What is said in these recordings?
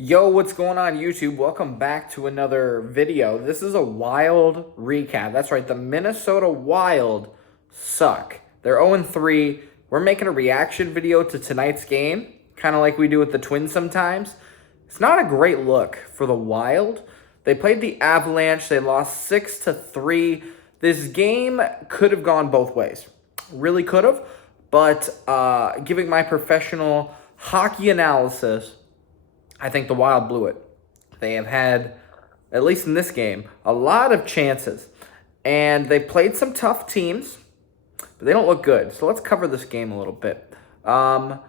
Yo, what's going on YouTube? Welcome back to another video. This is a Wild recap. That's right, the Minnesota Wild suck. They're 0-3. We're making a reaction video to tonight's game, kind of like we do with the Twins sometimes. It's not a great look for the Wild. They played the Avalanche. They lost 6-3. This game could have gone both ways. Really could have. But giving my professional hockey analysis, I think the Wild blew it. They have had, at least in this game, a lot of chances. And they played some tough teams, but they don't look good. So let's cover this game a little bit. The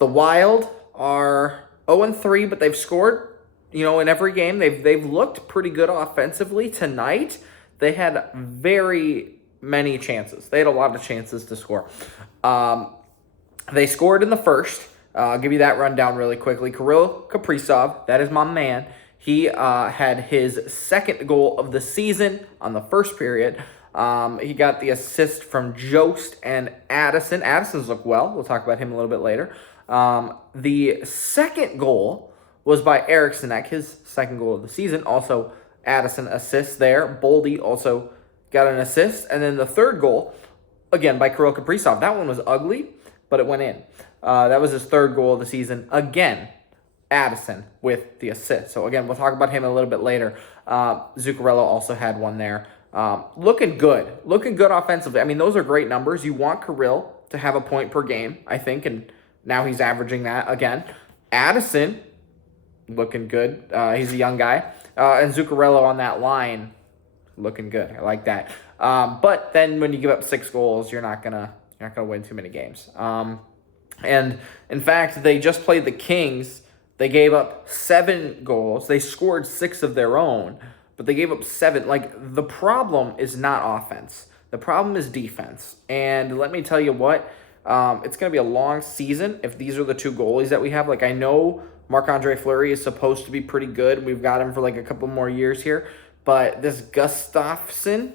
Wild are 0-3, but they've scored, in every game. They've looked pretty good offensively. Tonight, they had very many chances. They had a lot of chances to score. They scored in the first. I'll give you that rundown really quickly. Kirill Kaprizov, that is my man. He had his second goal of the season on the first period. He got the assist from Jost and Addison. Addison's looked well. We'll talk about him a little bit later. The second goal was by Eriksson, his second goal of the season. Also, Addison assists there. Boldy also got an assist. And then the third goal, again, by Kirill Kaprizov. That one was ugly, but it went in. That was his third goal of the season. Again, Addison with the assist. So, again, we'll talk about him a little bit later. Zuccarello also had one there. Looking good. Looking good offensively. I mean, those are great numbers. You want Kirill to have a point per game, I think, and now he's averaging that again. Addison, looking good. He's a young guy. And Zuccarello on that line, looking good. I like that. But then when you give up 6 goals, you're not gonna win too many games. And in fact, they just played the Kings. They gave up 7 goals. They scored 6 of their own, but they gave up 7. Like, the problem is not offense. The problem is defense. And let me tell you what, it's going to be a long season if these are the 2 goalies that we have. Like, I know Marc-Andre Fleury is supposed to be pretty good. We've got him for like a couple more years here. But this Gustafsson,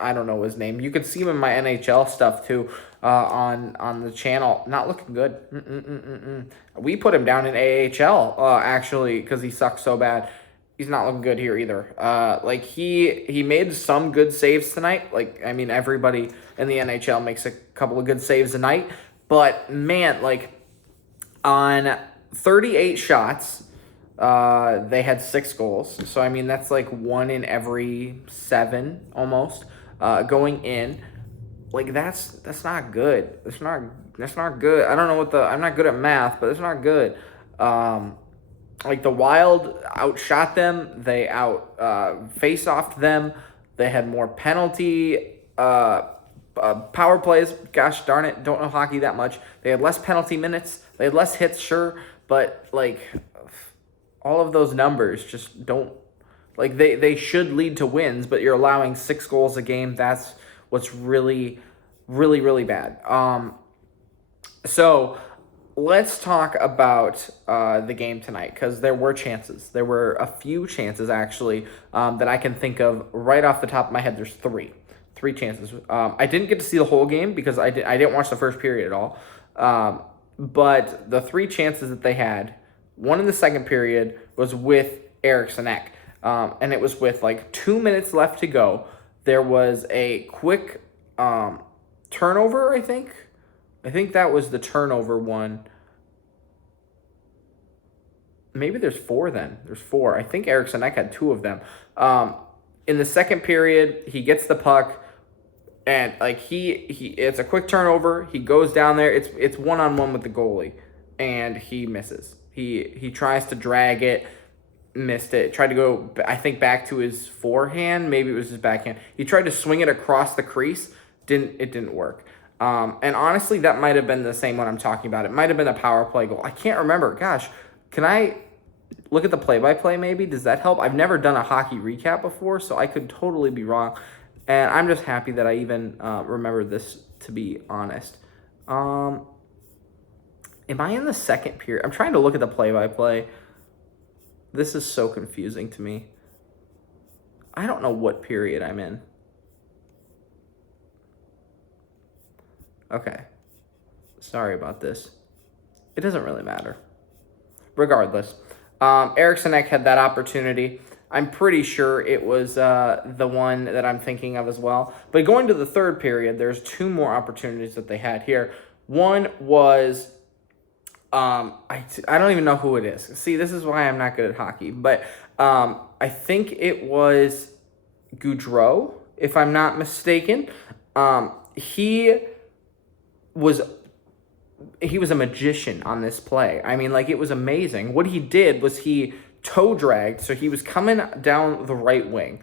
I don't know his name. You could see him in my NHL stuff too on the channel. Not looking good. We put him down in AHL actually because he sucks so bad. He's not looking good here either. Like he made some good saves tonight. Like, I mean, everybody in the NHL makes a couple of good saves a night. But man, like on 38 shots, they had 6 goals. So, I mean, that's like 1 in every 7 almost going in. Like, that's not good. That's not good. I don't know I'm not good at math, but it's not good. Like, the Wild outshot them. They face-offed them. They had more penalty power plays. Gosh darn it, don't know hockey that much. They had less penalty minutes. They had less hits, sure, but, like, all of those numbers just don't, like, they should lead to wins, but you're allowing 6 goals a game. That's what's really, really, really bad. So let's talk about the game tonight, because there were chances. There were a few chances, actually, that I can think of right off the top of my head. There's 3 chances. I didn't get to see the whole game because I didn't watch the first period at all. But the 3 chances that they had, one in the second period was with Eriksson, and it was with like 2 minutes left to go. There was a quick turnover, I think. I think that was the turnover one. Maybe there's 4 then. There's 4. I think Eriksson had 2 of them. In the second period, he gets the puck, and like it's a quick turnover. He goes down there. It's one-on-one with the goalie, and he misses. He tries to drag it, missed it. Tried to go, I think, back to his forehand. Maybe it was his backhand. He tried to swing it across the crease. It didn't work. And honestly, that might have been the same one I'm talking about. It might have been a power play goal. I can't remember. Gosh, can I look at the play-by-play maybe? Does that help? I've never done a hockey recap before, so I could totally be wrong. And I'm just happy that I even remember this, to be honest. Am I in the second period? I'm trying to look at the play-by-play. This is so confusing to me. I don't know what period I'm in. Okay. Sorry about this. It doesn't really matter. Regardless, Eriksson Ek had that opportunity. I'm pretty sure it was the one that I'm thinking of as well. But going to the third period, there's two more opportunities that they had here. One was, I don't even know who it is. See, this is why I'm not good at hockey. But I think it was Gaudreau, if I'm not mistaken. He was a magician on this play. I mean, like, it was amazing. What he did was he toe dragged, so he was coming down the right wing.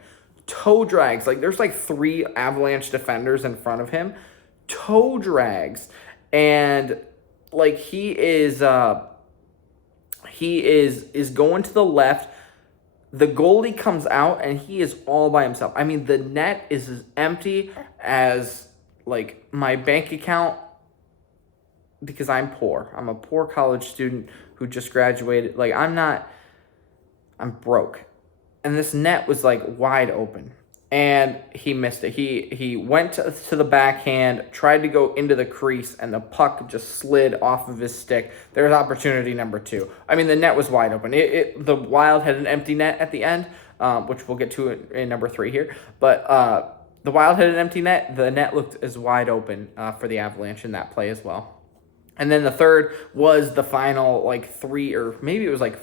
Toe drags, like, there's like 3 Avalanche defenders in front of him. Toe drags, and like he is going to the left. The goalie comes out and he is all by himself. I mean, the net is as empty as like my bank account, because I'm poor. I'm a poor college student who just graduated. Like, I'm broke. And this net was like wide open. And he missed it. He went to the backhand, tried to go into the crease, and the puck just slid off of his stick. There's opportunity number 2. I mean, the net was wide open. The Wild had an empty net at the end, which we'll get to in number 3 here. But the Wild had an empty net. The net looked as wide open for the Avalanche in that play as well. And then the third was the final, like, 3, or maybe it was like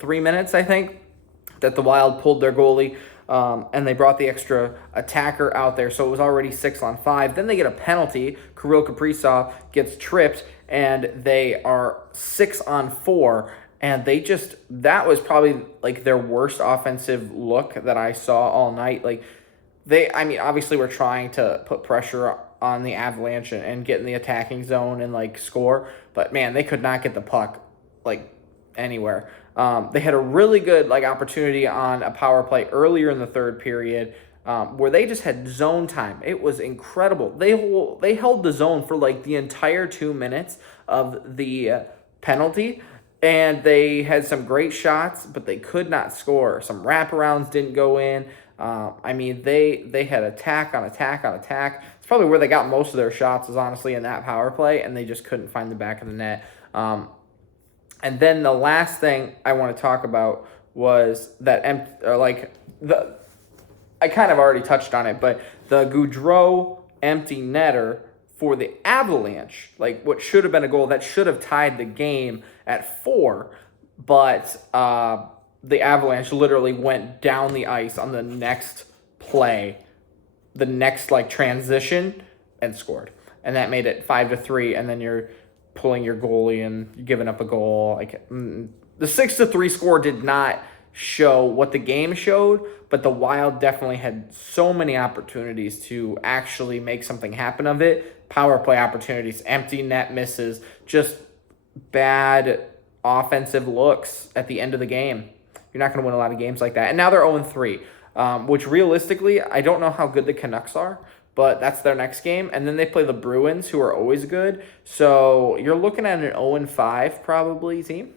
3 minutes, I think, that the Wild pulled their goalie. And they brought the extra attacker out there, so it was already 6-on-5. Then they get a penalty. Kirill Kaprizov gets tripped, and they are 6-on-4. And that was probably like their worst offensive look that I saw all night. Like, obviously we're trying to put pressure on the Avalanche and get in the attacking zone and like score, but man, they could not get the puck like anywhere. They had a really good like opportunity on a power play earlier in the third period, where they just had zone time. It was incredible. They held the zone for like the entire 2 minutes of the penalty, and they had some great shots, but they could not score. Some wraparounds didn't go in. I mean, they had attack on attack on attack. It's probably where they got most of their shots, was honestly in that power play, and they just couldn't find the back of the net. And then the last thing I want to talk about was that I kind of already touched on it, but the Gaudreau empty netter for the Avalanche, like what should have been a goal that should have tied the game at 4, but the Avalanche literally went down the ice on the next play, the next like transition, and scored, and that made it 5-3. And then you're pulling your goalie and giving up a goal. Like, the 6-3 score did not show what the game showed, but the Wild definitely had so many opportunities to actually make something happen of it. Power play opportunities, empty net misses, just bad offensive looks at the end of the game. You're not going to win a lot of games like that. And now they're 0-3, which realistically, I don't know how good the Canucks are, but that's their next game. And then they play the Bruins, who are always good. So you're looking at an 0-5 probably team.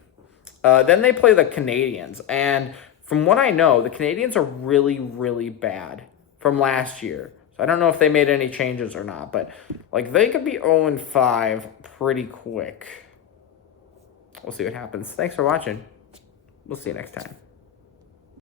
Then they play the Canadiens. And from what I know, the Canadiens are really, really bad from last year. So I don't know if they made any changes or not. But like, they could be 0-5 pretty quick. We'll see what happens. Thanks for watching. We'll see you next time.